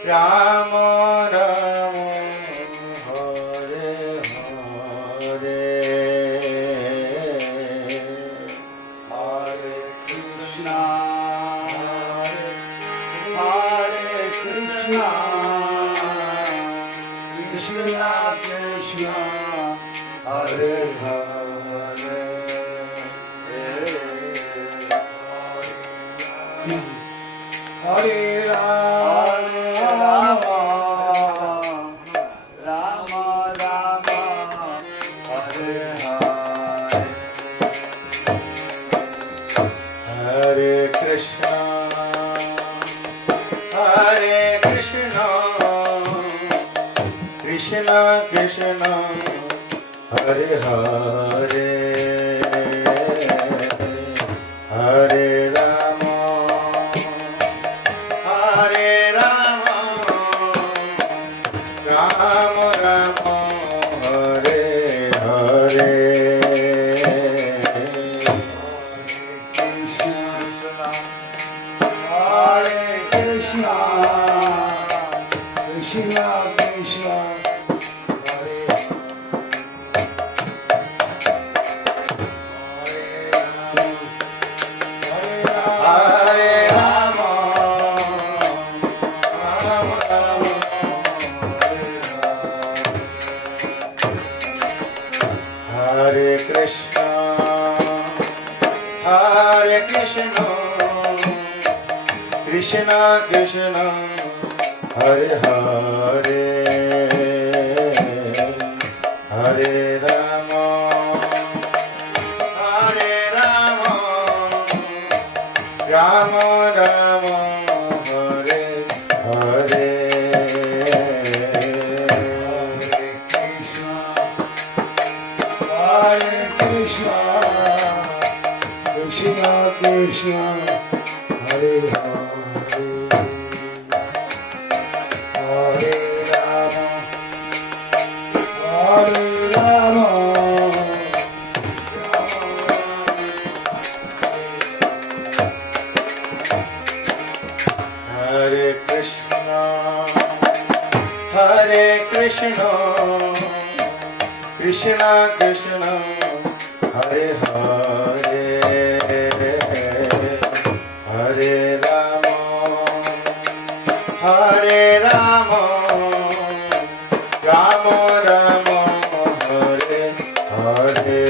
রাম রাম হরে হরে হরে কৃষ্ণ হরে কৃষ্ণ কৃষ্ণ কৃষ্ণ হরে হরে হরে রাম রাম রাম রাম হরে হরে হরে কৃষ্ণ কৃষ্ণ কৃষ্ণ হরে হরে হরে রাম রাম রাম হরে হরে হরে কৃষ্ণ কৃষ্ণ কৃষ্ণ হরে হরে রাম রাম রাম হরে কৃষ্ণ কৃষ্ণ কৃষ্ণ হরে হরে হরে রাম রাম রাম হরে হরে হরে কৃষ্ণ কৃষ্ণ কৃষ্ণ হরে হরে হরে রাম হরে কৃষ্ণ কৃষ্ণ কৃষ্ণ হরে হরে হরে রাম রাম রাম হরে হরে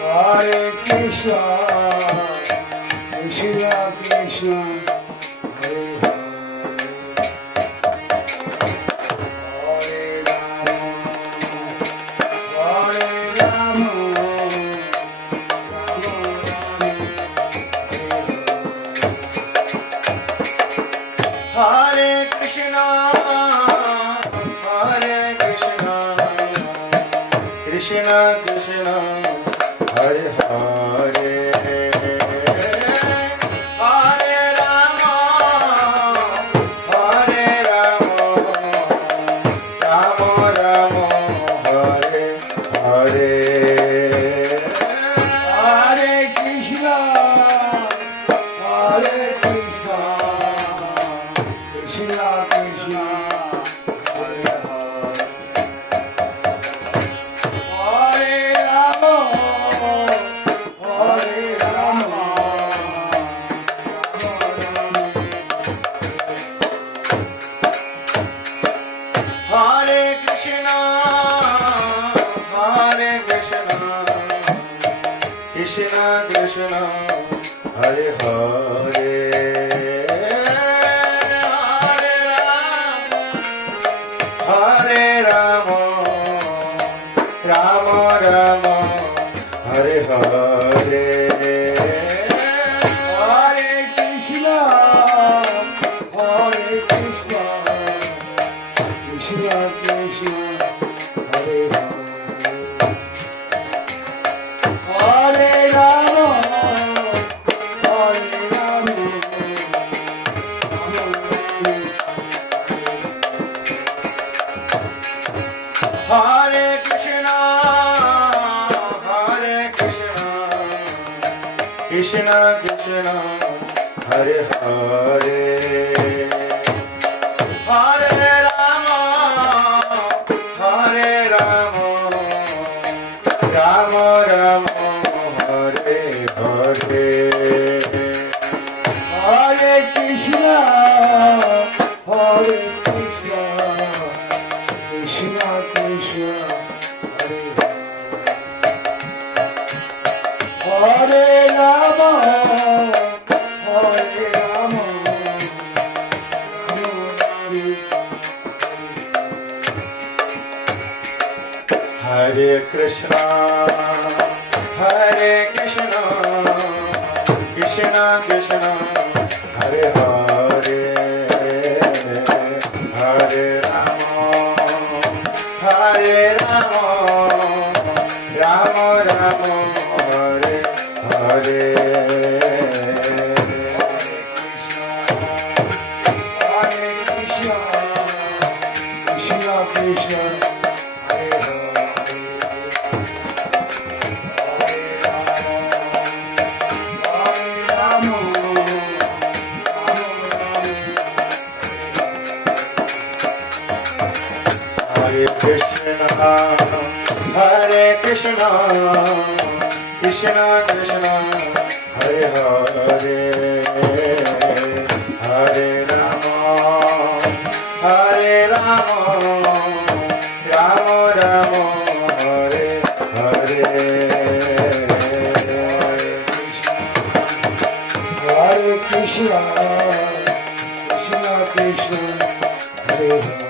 হরে কৃষ্ণ কৃষ্ণ কৃষ্ণ হরে হরে রাম হরে কৃষ্ণ কৃষ্ণ কৃষ্ণ হরে হরে হরে রাম রাম রাম হরে হরে হরে কৃষ্ণ কৃষ্ণ কৃষ্ণ হরে হরে রাম হরে Krishna Krishna Krishna Hare Hare Hare Ram Ram Ram Hare Hare Hare Krishna Krishna Krishna Hare Hare Ram Krishna Hare Hare Hare Rama Hare Rama Rama Rama Hare Hare Hare Krishna Hare Krishna Krishna Krishna Hare Rama Hare Rama Hare Krishna Hare Krishna Krishna Krishna Hare Hare Hare Rama Hare Rama Rama Rama Hare Hare Hare Krishna Krishna Krishna Hare Krishna, Hare Krishna, Krishna Krishna, Hare Hare, Hare Rama, Hare Rama, Rama Rama, Hare Hare, Hare Krishna, Krishna Krishna, Hare Hare.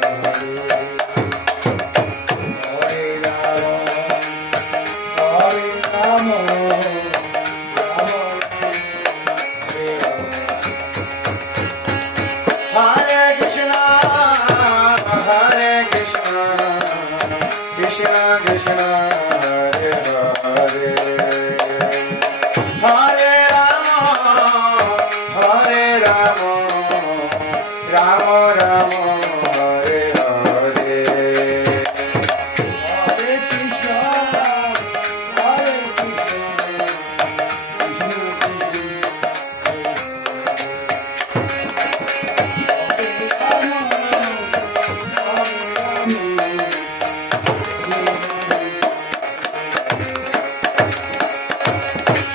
Krishna Krishna Hare Hare Hare Rama Hare Rama Rama Rama Hare Hare Hare Krishna Hare Krishna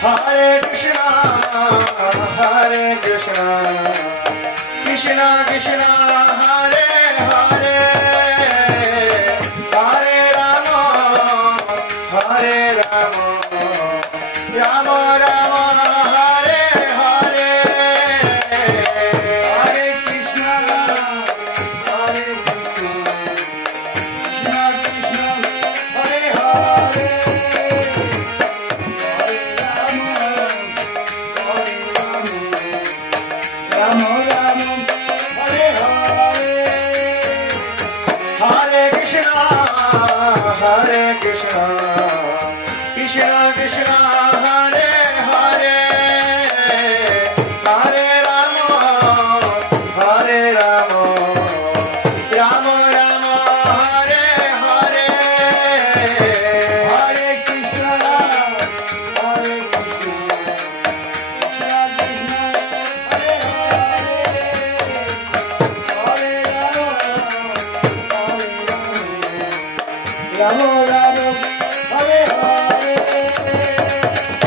Hare Krishna Hare Krishna Krishna Krishna Hare Hare Hare Rama Hare Rama Rama Rama Hare Hare Hare Krishna Hare Krishna Krishna Krishna Hare Hare Rama Rama Hare Hare Hare Krishna Hare Krishna Krishna Krishna Hare Hare Hare Rama Hare Rama Rama Rama Hare Hare Hare Krishna Hare Krishna Rama Rama Hare Hare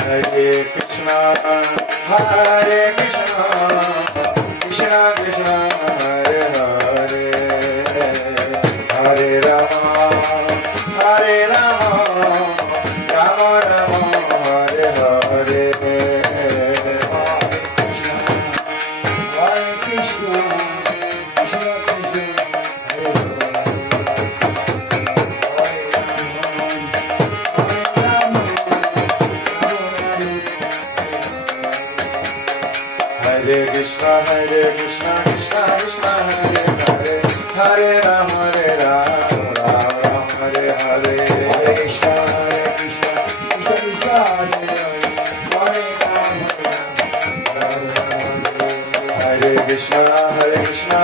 Hare Krishna Hare Krishna Krishna Krishna Hare Hare Hare Rama Hare Rama Rama Rama Hare Hare Hare Krishna Krishna Hare Krishna Hare Krishna Krishna Krishna Hare Hare Hare Rama Rama Rama Hare Hare Hare Krishna Hare Krishna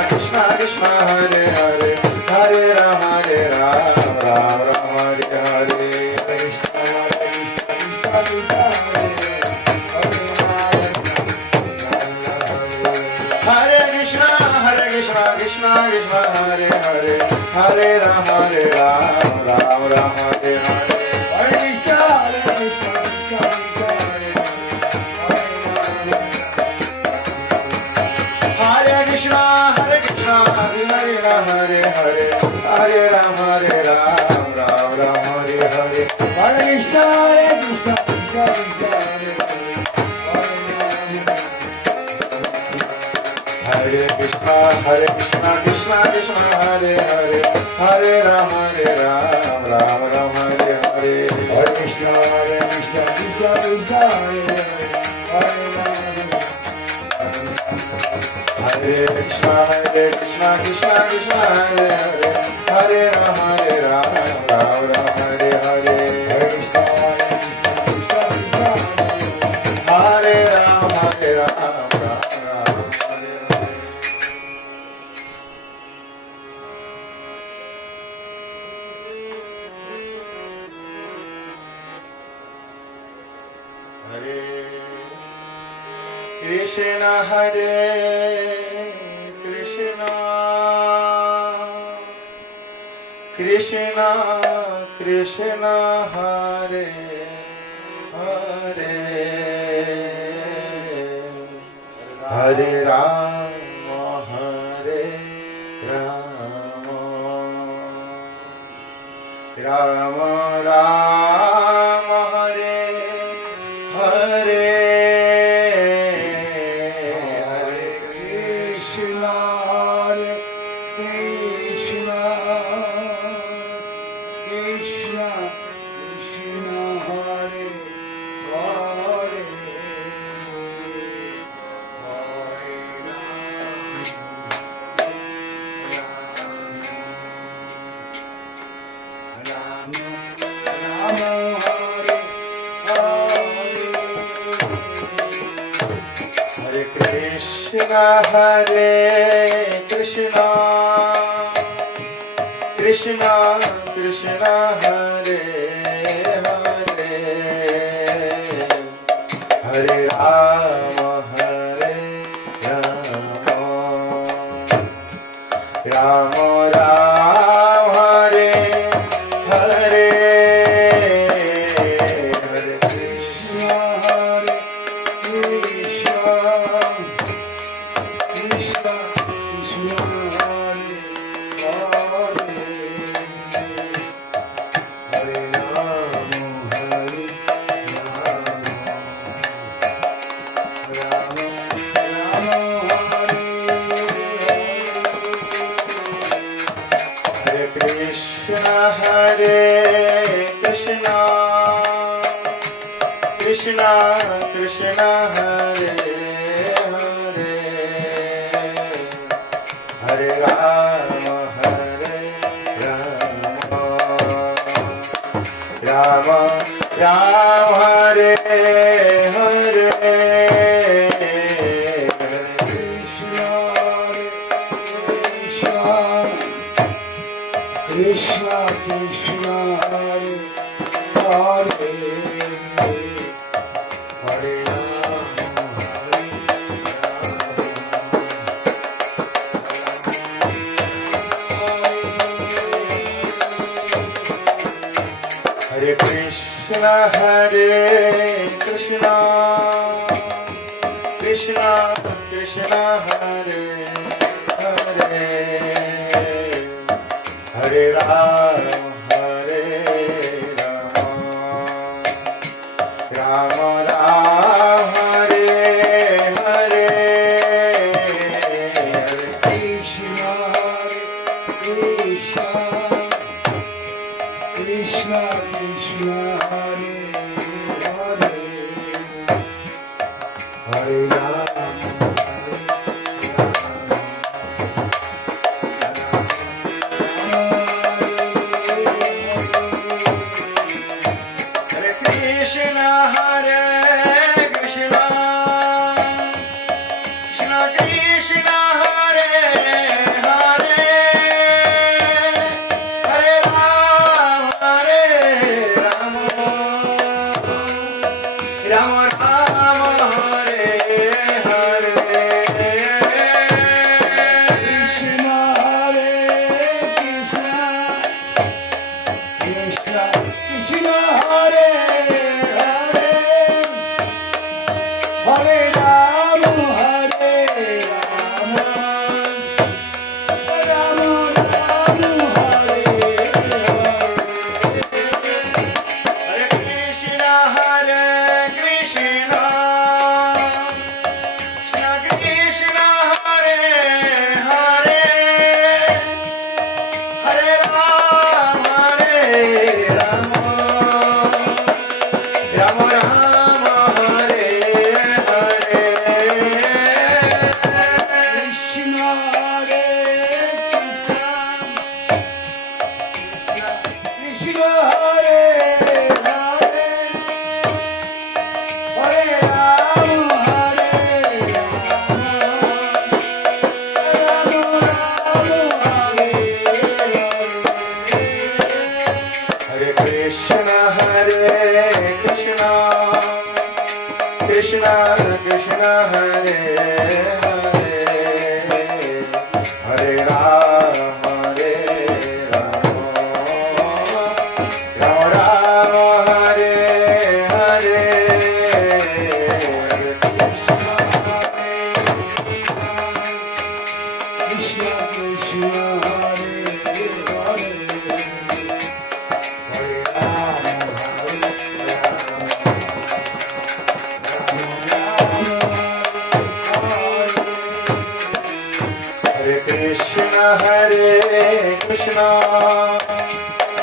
Krishna Krishna Hare Hare Hare Rama Rama Hare Hare Hare Krishna Hare Krishna Krishna Krishna Hare Hare Krishna Krishna Hare Hare Hare Ram Ram Ram Hare Hare Hare Krishna Hare Krishna Hare Krishna Hare Hare Hare Hare Ram Ram Ram Hare Hare Hare Krishna Hare Krishna Krishna Krishna Hare Hare Hare Ram Ram Ram Hare Hare Hare Krishna Krishna Krishna Hare Krishna Krishna Krishna Hare Hare Hare Ram Ram Ram Hare Hare Hare Krishna Hare Ram Krishna Hare Krishna Krishna Krishna Hare Hare Hare Ram Hare Ram Ram Ram Hare Hare Krishna Hare Krishna Krishna Krishna Hare Hare Hare Ram Ram Ram Hare Hare Hare Krishna Hare Krishna Krishna Krishna Hare Hare Krishna Hare Krishna Krishna Krishna Hare Hare Hare Ram Ram Ram Hare Hare Krishna Krishna Hare Hare Hare Ram Hare Krishna Hare Krishna Krishna Krishna Hare Hare Hare Ram Ram Ram Hare Hare Hare Krishna Krishna Krishna Krishna Hare Hare Hare Ram Krishna Hare Krishna Krishna Krishna Hare Hare Hare Ram Ram Ram Hare Hare Hare Ram, Hare Ram, Ram Ram, Hare Hare Krishna, Hare Krishna, Krishna Hare Hare, Hare Ram, Ram Ram, Hare Hare, Krishna Hare Krishna, Krishna Hare Hare, Hare Ram, Hare Hare Krishna, Hare Krishna,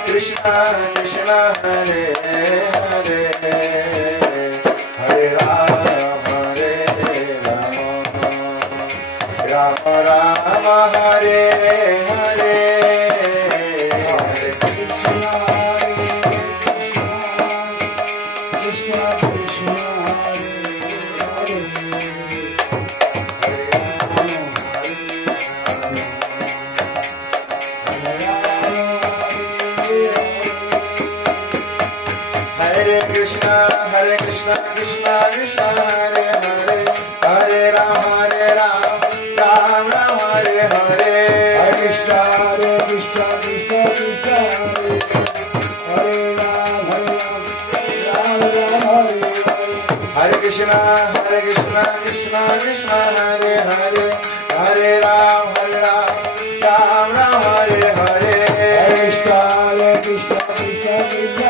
Krishna Krishna, Hare Hare, Hare Ram, Ram Ram, Hare Hare, Krishna Krishna, Hare Hare, Hare Krishna, Hare Krishna, Krishna Krishna, Hare Hare, Hare Ram, Ram Ram, Hare Hare, Hare Krishna, Hare Krishna, Krishna Krishna, Hare Hare Krishna, Hare Krishna, Krishna Krishna, Hare Hare, Hare Ram, Ram Ram, Hare Hare, Hare Krishna, Hare Krishna, Krishna Krishna, Hare Ram, Ram Ram, Hare Hare, Krishna, Hare Krishna, Krishna Krishna, Hare Hare, Hare Ram, Ram Ram, Hare Hare, Hare Krishna, Hare Krishna, Krishna Krishna,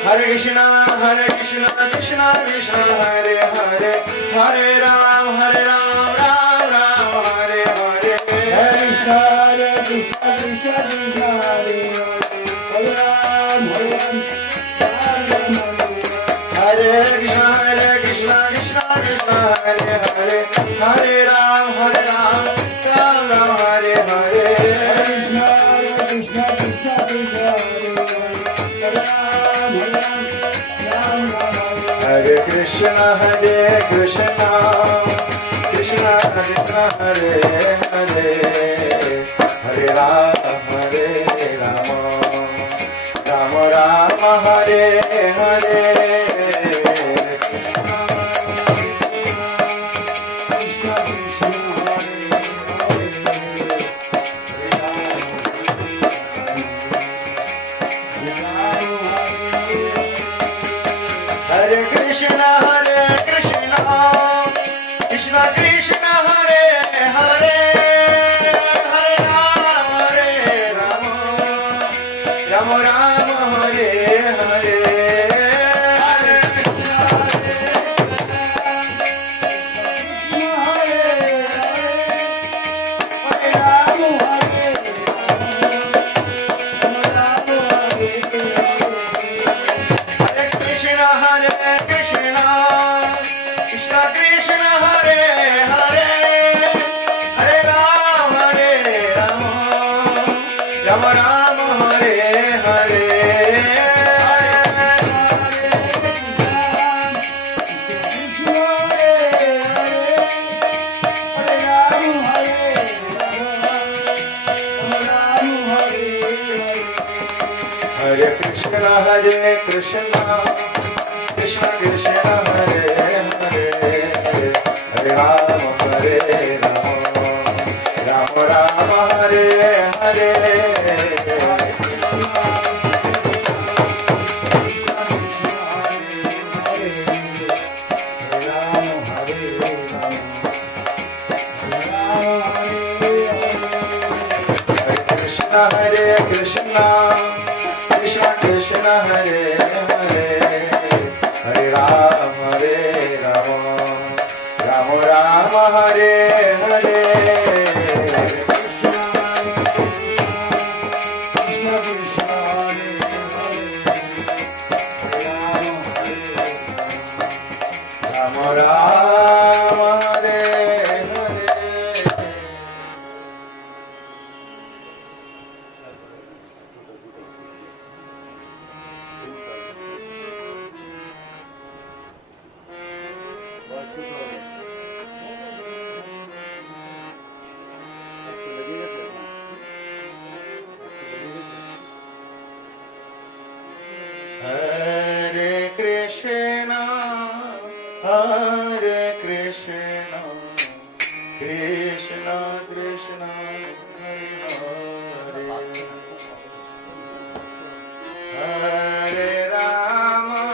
Hare Krishna, Hare Krishna, Krishna Krishna, Hare Hare, Hare Ram, Ram Ram, Hare Hare, Hare Krishna, Hare Krishna, Krishna Krishna, Hare Hare, Hare Krishna, Hare Krishna, Krishna Krishna, Hare Hare, Hare Ram, Ram Ram, Hare Hare, Hare Krishna, Hare Krishna, Krishna Krishna, Hare Krishna, Hare Krishna, Krishna Krishna, Hare Hare, Hare Ram, Ram Ram, Hare Hare, Hare Krishna, Hare Krishna, Krishna Krishna, Hare Hare, Hare Ram, Ram Ram, Hare Hare, Hare Krishna, Hare Krishna, Hare Krishna, Krishna Krishna, Hare Hare, Hare Ram, Ram Ram, Hare Hare, Hare Krishna, Hare Krishna, Krishna Krishna, Hare Hare, Hare Ram, Ram Ram, Hare Hare, Hare Ram, Ram Ram, Hare Hare. Hare Krishna, Hare Krishna, Krishna Krishna, Hare Hare, Hare Rama,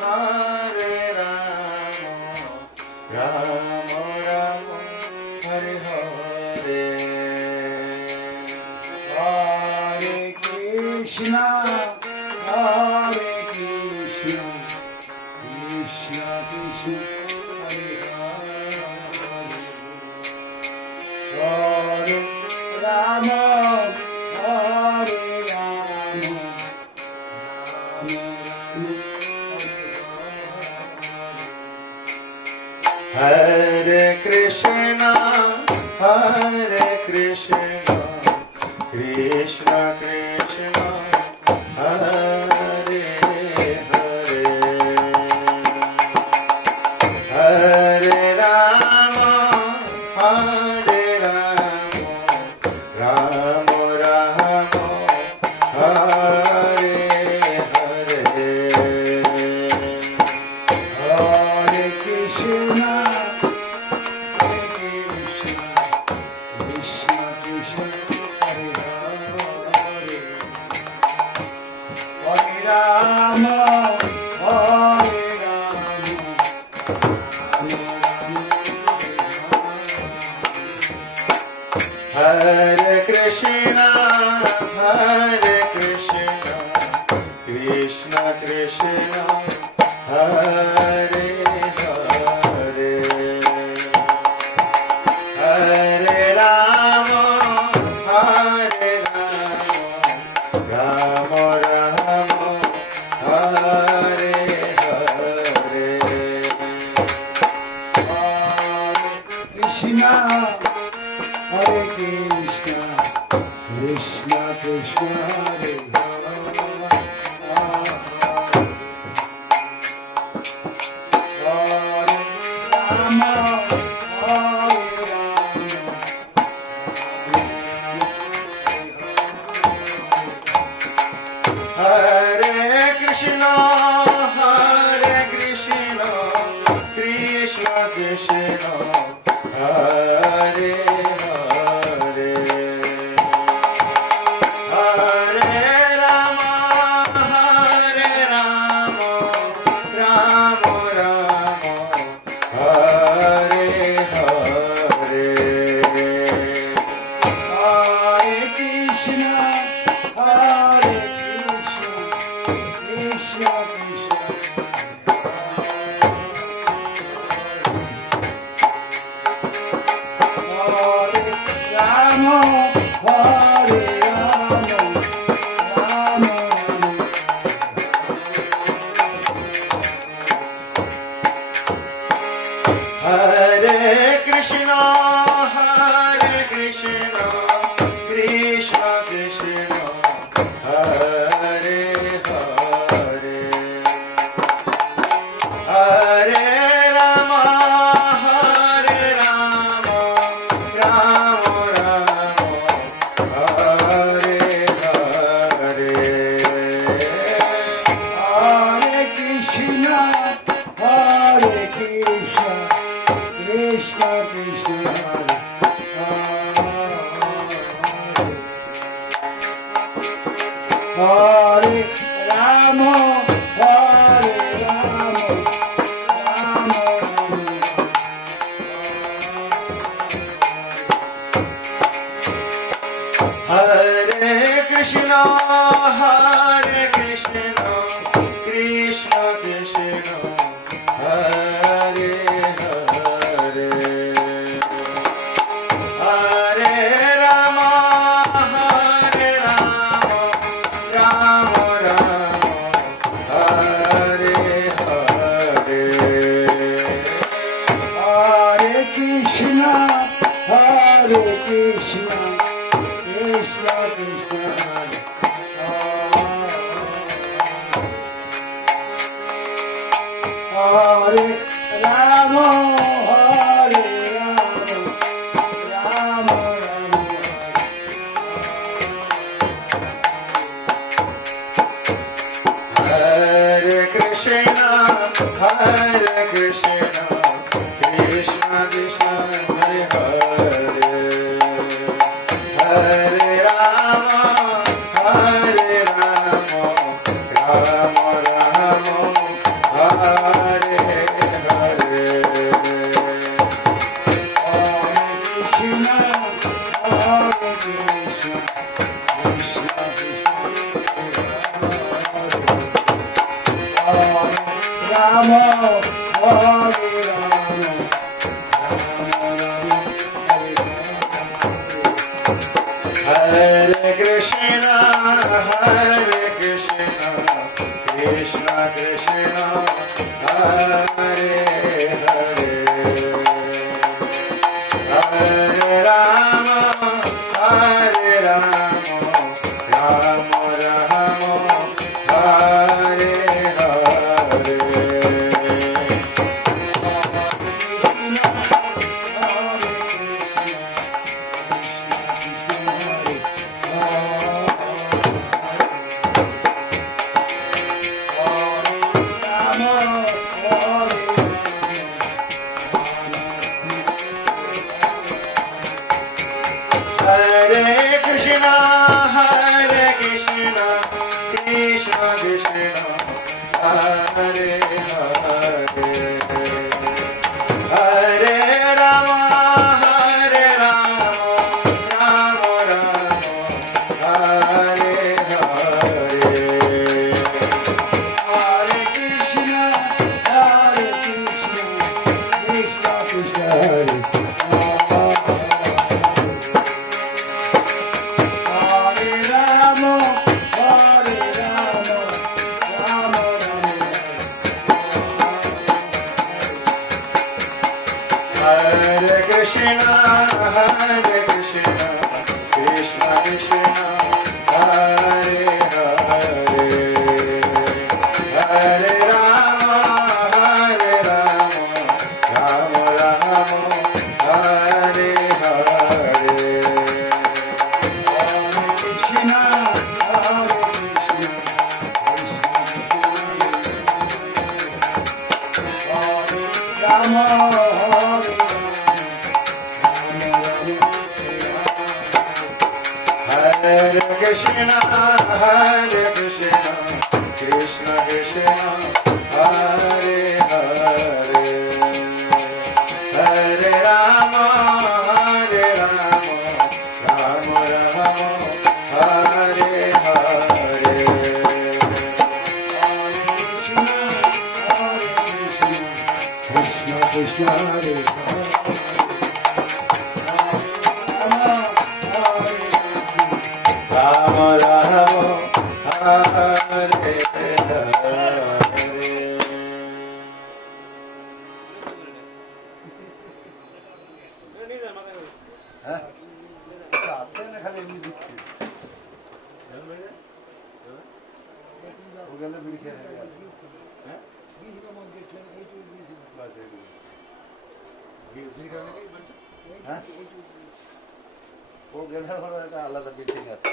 Hare Rama, Rama Rama, Hare Hare. Hare Krishna, Hare Krishna, Krishna Krishna, Hare Hare, Hare Rama, Hare Rama, Rama Rama, Hare Krishna, Hare Krishna, Krishna Krishna, Hare Hare, Hare Rama, Hare Rama, Rama Rama, Hare Hare. Hare Krishna, Hare Krishna, Krishna Krishna, Hare Hare, Hare Rama, Hare Rama, Hare Krishna, Hare Krishna, Krishna Krishna, Hare Hare, Hare Rama, Hare Rama, Rama Rama, Hare Hare. Krishna, Hare Krishna, Krishna Krishna, Hare Rama, Hare Rama, Hare Hare Krishna, Hare Krishna, Krishna Krishna, Hare Hare, Hare Rama, Hare Rama, Rama Rama, Hare Hare. Hare Krishna, Hare Krishna, Krishna, Hare Krishna, Krishna Krishna, Hare Hare, Hare Rama, Hare Rama, Rama Rama, Hare Hare. Hare Krishna, Hare Krishna, Krishna Krishna, Hare Rama, Hare Rama, Rama Hare Krishna, Hare Krishna, Krishna Krishna, Hare Rama, Hare Rama, Rama Hare Krishna, Krishna Krishna, Hare Hare, Hare Rama, Rama Rama, Hare Hare. Krishna, Hare Krishna, Krishna Krishna, Rama, Hare Rama, Hare Krishna, Krishna Krishna, Hare Hare, Hare Rama, Rama Rama, Hare Hare. Hare Krishna, Krishna Krishna, Hare Hare, Hare Rama, Rama Rama, Hare Hare. Hare Krishna, Krishna Krishna, Hare Hare Rama, Rama Hare Krishna, Krishna Krishna, Hare Hare, Hare Rama, Rama Rama, Hare Hare. Krishna, Hare Krishna, Rama, Hare Krishna, Krishna Krishna, Hare Hare, Hare Rama, Rama Rama, Hare Hare. Krishna Krishna, Hare Rama Rama, Hare Hare. হ্যাঁ আছে না খালি এমনি দিচ্ছি ও গেলে বিড়ি খেয়ে নেবে হ্যাঁ বাস এগুলো বিড়ি খাওয়া নাকি বলছো হ্যাঁ ও গেলে আমার একটা আলাদা বিল্ডিং আছে